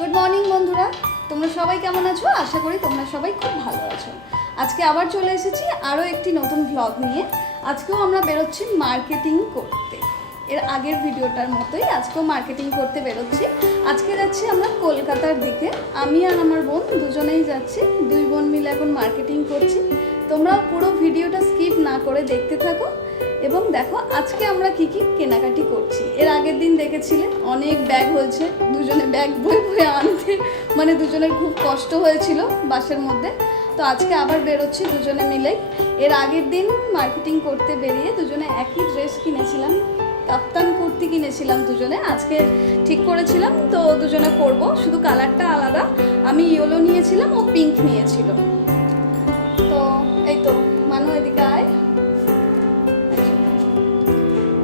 Good morning বন্ধুরা, তোমরা সবাই কেমন আছো? আশা করি তোমরা সবাই খুব ভালো আছো। আজকে আবার চলে এসেছি আরও একটি নতুন ভ্লগ নিয়ে। আজকেও আমরা বেরোচ্ছি মার্কেটিং করতে। এর আগের ভিডিওটার মতোই আজকেও মার্কেটিং করতে বেরোচ্ছি। আজকে যাচ্ছি আমরা কলকাতার দিকে। আমি আর আমার বোন দুজনেই যাচ্ছি, দুই বোন মিলে এখন মার্কেটিং করছি। তোমরা পুরো ভিডিওটা স্কিপ না করে দেখতে থাকো এবং দেখো আজকে আমরা কি কি কেনাকাটি করছি। এর আগের দিন দেখেছিলে অনেক ব্যাগ হয়েছে, দুজনে ব্যাগ বয়ে বয়ে আনতে মানে দুজনের খুব কষ্ট হয়েছিল বাসের মধ্যে। তো আজকে আবার বেরোচ্ছি দুজনে মিলেই। এর আগের দিন মার্কেটিং করতে বেরিয়ে দুজনে একই ড্রেস কিনেছিলাম, কাপ্তান কুর্তি কিনেছিলাম দুজনে। আজকে ঠিক করেছিলাম তো দুজনে পরবো, শুধু কালারটা আলাদা। আমি ইয়েলো নিয়েছিলাম, ও পিঙ্ক নিয়েছিল। তো এই তো মানু এদিকে আয়,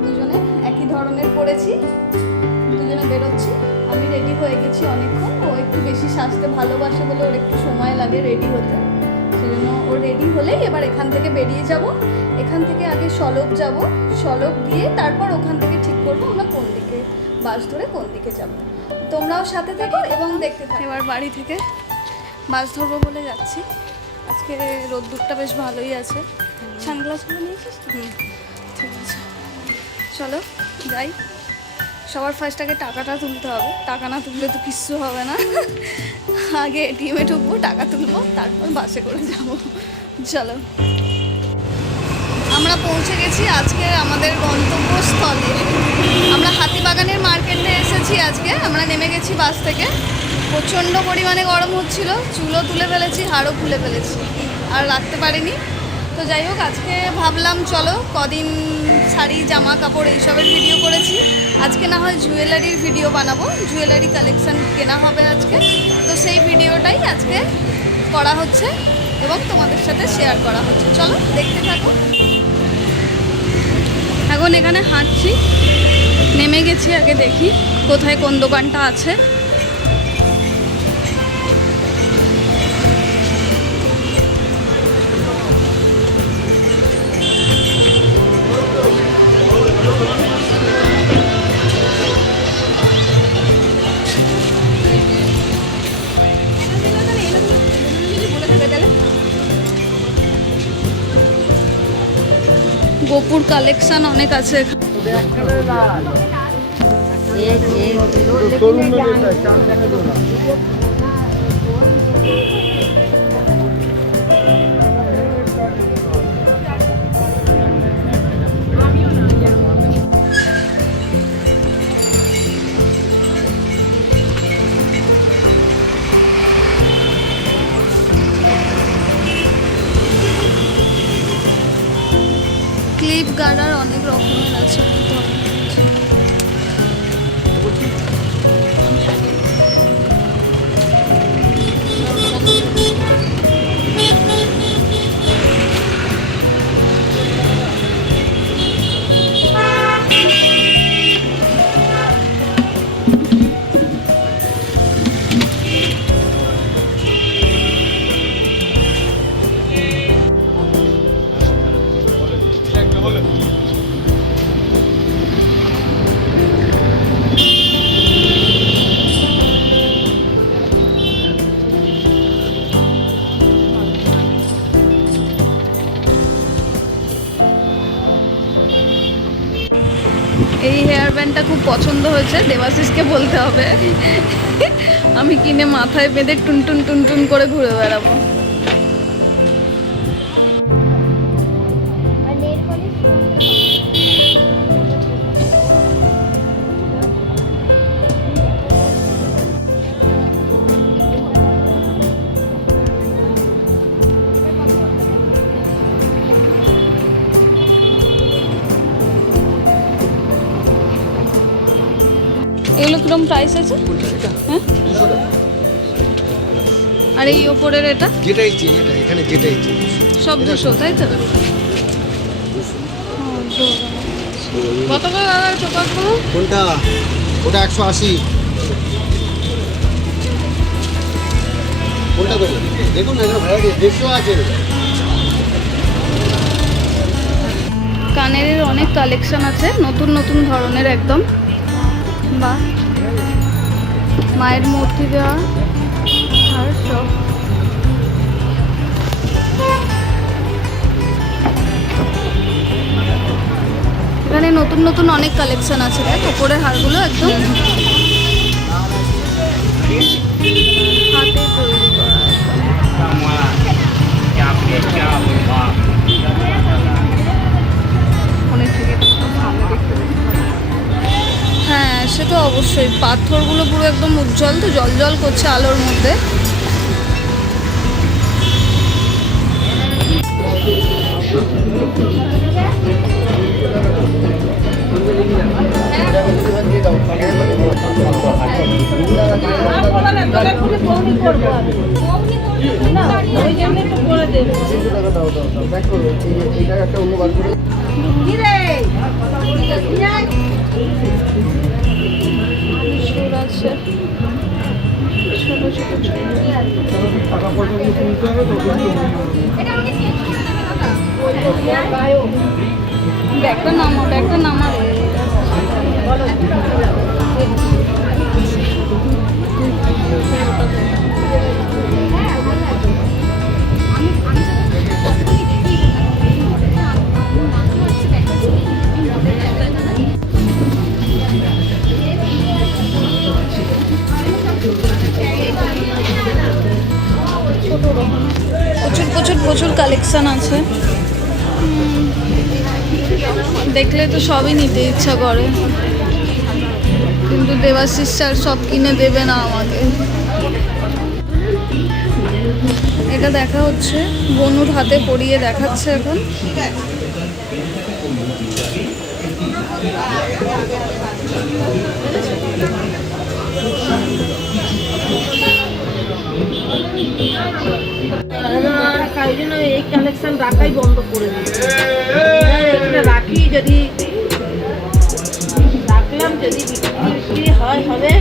দুজনে একই ধরনের পরেছি, দুজনে বেরোচ্ছি। আমি রেডি হয়ে গেছি অনেকক্ষণ। ও একটু বেশি সাজতে ভালোবাসে বলে ওর একটু সময় লাগে রেডি হতে, সেজন্য ও রেডি হলেই এবার এখান থেকে বেরিয়ে যাব। এখান থেকে আগে সলভ যাব, সলভ দিয়ে তারপর ওখান থেকে ঠিক করবো আমরা কোন দিকে বাস ধরে কোন দিকে যাব। তোমরাও সাথে থাকো এবং দেখতে থাকো। এবার বাড়ি থেকে বাস ধরবো বলে যাচ্ছি। আজকে রোদ্দুরটা বেশ ভালোই আছে। সানগ্লাসগুলো নিয়েছিস? ঠিক আছে, চলো যাই। সবার ফার্স্ট আগে টাকাটা তুলতে হবে, টাকা না তুললে তো কিচ্ছু হবে না। আগে এটিএমে ঢুকবো, টাকা তুলবো, তারপর বাসে করে যাব। চলো, আমরা পৌঁছে গেছি আজকে আমাদের গন্তব্যস্থলে। আমরা হাতিবাগানের মার্কেটে এসেছি আজকে। আমরা নেমে গেছি বাস থেকে। প্রচণ্ড পরিমাণে গরম হচ্ছিল, চুলও তুলে ফেলেছি, হাড়ও খুলে ফেলেছি, আর রাখতে পারিনি। তো যাই হোক, আজকে ভাবলাম চলো কদিন শাড়ি জামা কাপড় এইসবের ভিডিও করেছি, আজকে না হয় জুয়েলারির ভিডিও বানাবো। জুয়েলারি কালেকশান কেনা হবে আজকে, তো সেই ভিডিওটাই আজকে করা হচ্ছে এবং তোমাদের সাথে শেয়ার করা হচ্ছে। চলো দেখতে থাকো। এখন এখানে হাঁটছি, নেমে গেছি। আগে দেখি কোথায় কোন দোকানটা আছে। গোপুর কালেকশন অনেক আছে। ক্লিপ গার্ডার অনেক রকমের আছে। এই হেয়ার ব্যান্ডটা খুব পছন্দ হয়েছে, দেবাশিসকে বলতে হবে। আমি কিনে মাথায় বেঁধে টুনটুন টুনটুন করে ঘুরে বেড়াবো। এগুলো কিরকম প্রাইস আছে? হ্যাঁ, আর এই ওপরের এটা যেটাই এটা এখানে যেটাই সব 200, তাই তো? কত করে দাদা চোকাগুলো? কোনটা? ওটা 180। কোনটা দেবো দেখুন না, এখানে ভ্যারাইটি 150 আছে। কানের অনেক কালেকশন আছে, নতুন নতুন ধরনের একদম। বাহ, মায়ের মূর্তি দেওয়া আর সব। এখানে নতুন নতুন অনেক কালেকশন আছে, দেখ উপরের হারগুলো একদম হাতে তৈরি করা। অনেক থেকে সামনে দেখতে পাচ্ছি। হ্যাঁ সে তো অবশ্যই, পাথরগুলো পুরো একদম উজ্জ্বল, তো জল জল করছে আলোর মধ্যে। আছে ছোট ছোট ব্যাগটা নামা, ব্যাগটা নামা রে। প্রচুর প্রচুর প্রচুর কালেকশন আছে, দেখলে তো সবই নিতে ইচ্ছা করে, কিন্তু দেবাশিস স্যার সব কিনে দেবে না আমাকে। এটা দেখা হচ্ছে, বনুর হাতে পরিয়ে দেখাচ্ছে এখন। এই কালেকশন রাখাই বন্ধ করে দিই, রাখি যদি রাখলাম, যদি বিক্রি হয় হবে।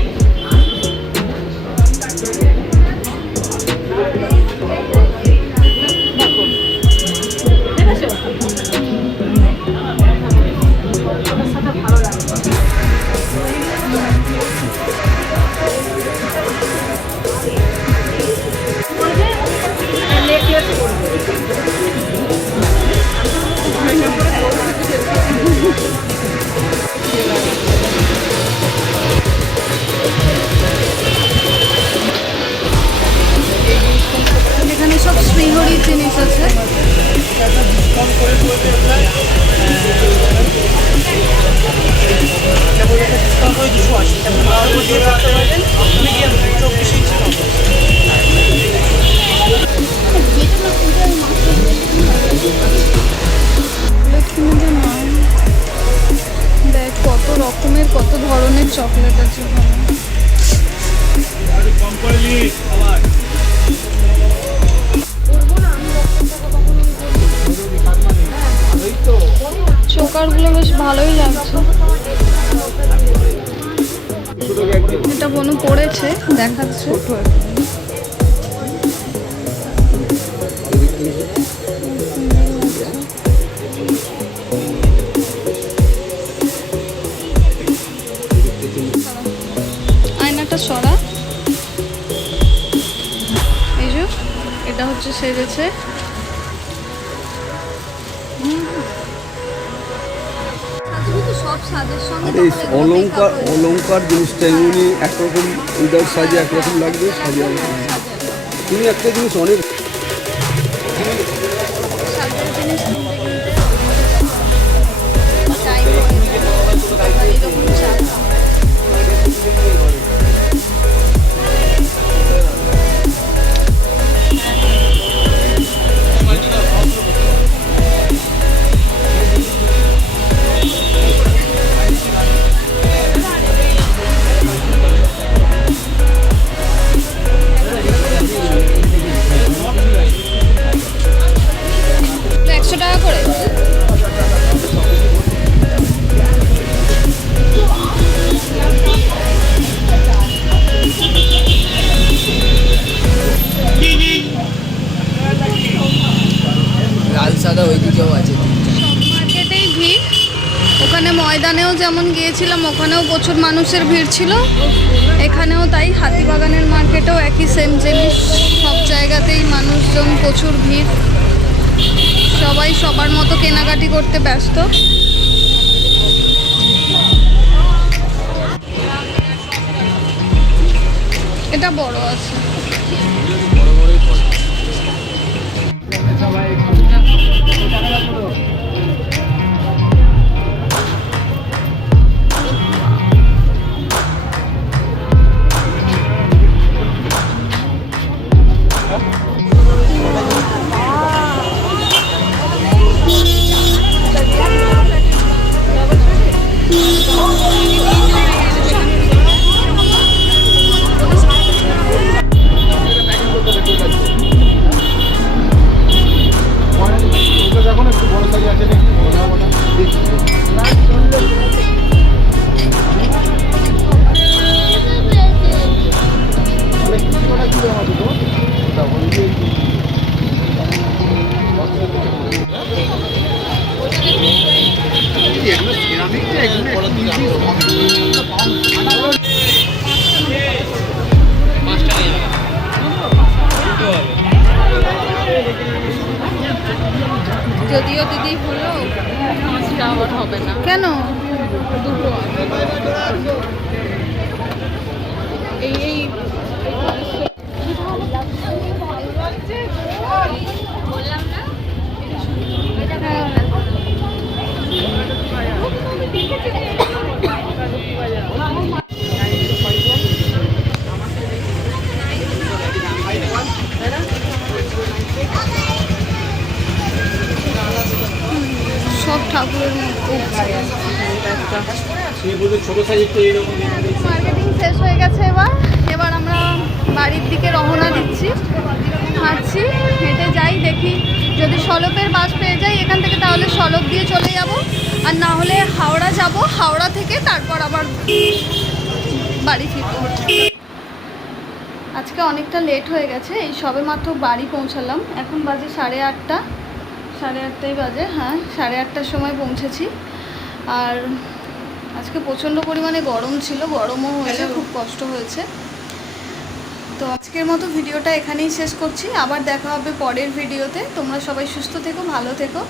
ভালো লাগে। এখানে সব শ্রীহরির জিনিস আছে। দেখ কত রকমের, কত ধরনের চকলেট আছে চোকারগুলো, বেশ ভালোই লাগছে। এটা বনু পড়েছে, দেখাচ্ছে। আয়নাটা সরা, এই যে এটা হচ্ছে সেজেছে। অলংকার অলংকার জিনিসটা এমনি একরকম, উইদাউট সাজে একরকম লাগবে, সাজে তুমি একটা জিনিস অনেক ময়দানেও যেমন গিয়েছিলাম ওখানেও প্রচুর মানুষের ভিড় ছিল, এখানেও তাই হাতিবাগানের মার্কেটেও একই সেম জিনিস, সব জায়গাতেই মানুষজন প্রচুর ভিড়, সবাই সবার মতো কেনাকাটি করতে ব্যস্ত। এটা বড় আছে। এখন একটু বড় সাইজ আছে নাকি যদিও দিদি হলো 5টা আবার হবে না, কেন? দুটো এই সব ঠাকুরের ছোট সাইজ একটু এরকম মার্কেটিং শেষ হয়ে গেছে। এবার আমরা বাড়ির দিকে রওনা দিচ্ছি, হাঁটছি, হেঁটে যাই, দেখি যদি সলপের বাস পেয়ে যাই এখান থেকে তাহলে সলপ দিয়ে চলে যাব, আর না হলে হাওড়া যাব, হাওড়া থেকে তারপর আবার বাড়ি ফিরবো। আজকে অনেকটা লেট হয়ে গেছে, এই সবে মাত্র বাড়ি পৌঁছালাম, এখন বাজে 8:30, 8:30 বাজে, হ্যাঁ 8:30টার সময় পৌঁছেছি। আর আজকে প্রচণ্ড পরিমাণে গরম ছিল, গরমও হয়েছে, খুব কষ্ট হয়েছে। তো আজকের মতো ভিডিওটা এখানেই শেষ করছি, আবার দেখা হবে পরের ভিডিওতে। তোমরা সবাই সুস্থ থেকো, ভালো থেকো।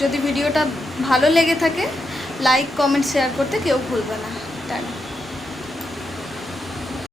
যদি ভিডিওটা ভালো লেগে থাকে লাইক কমেন্ট শেয়ার করতে কেউ ভুলবে না। টাটা।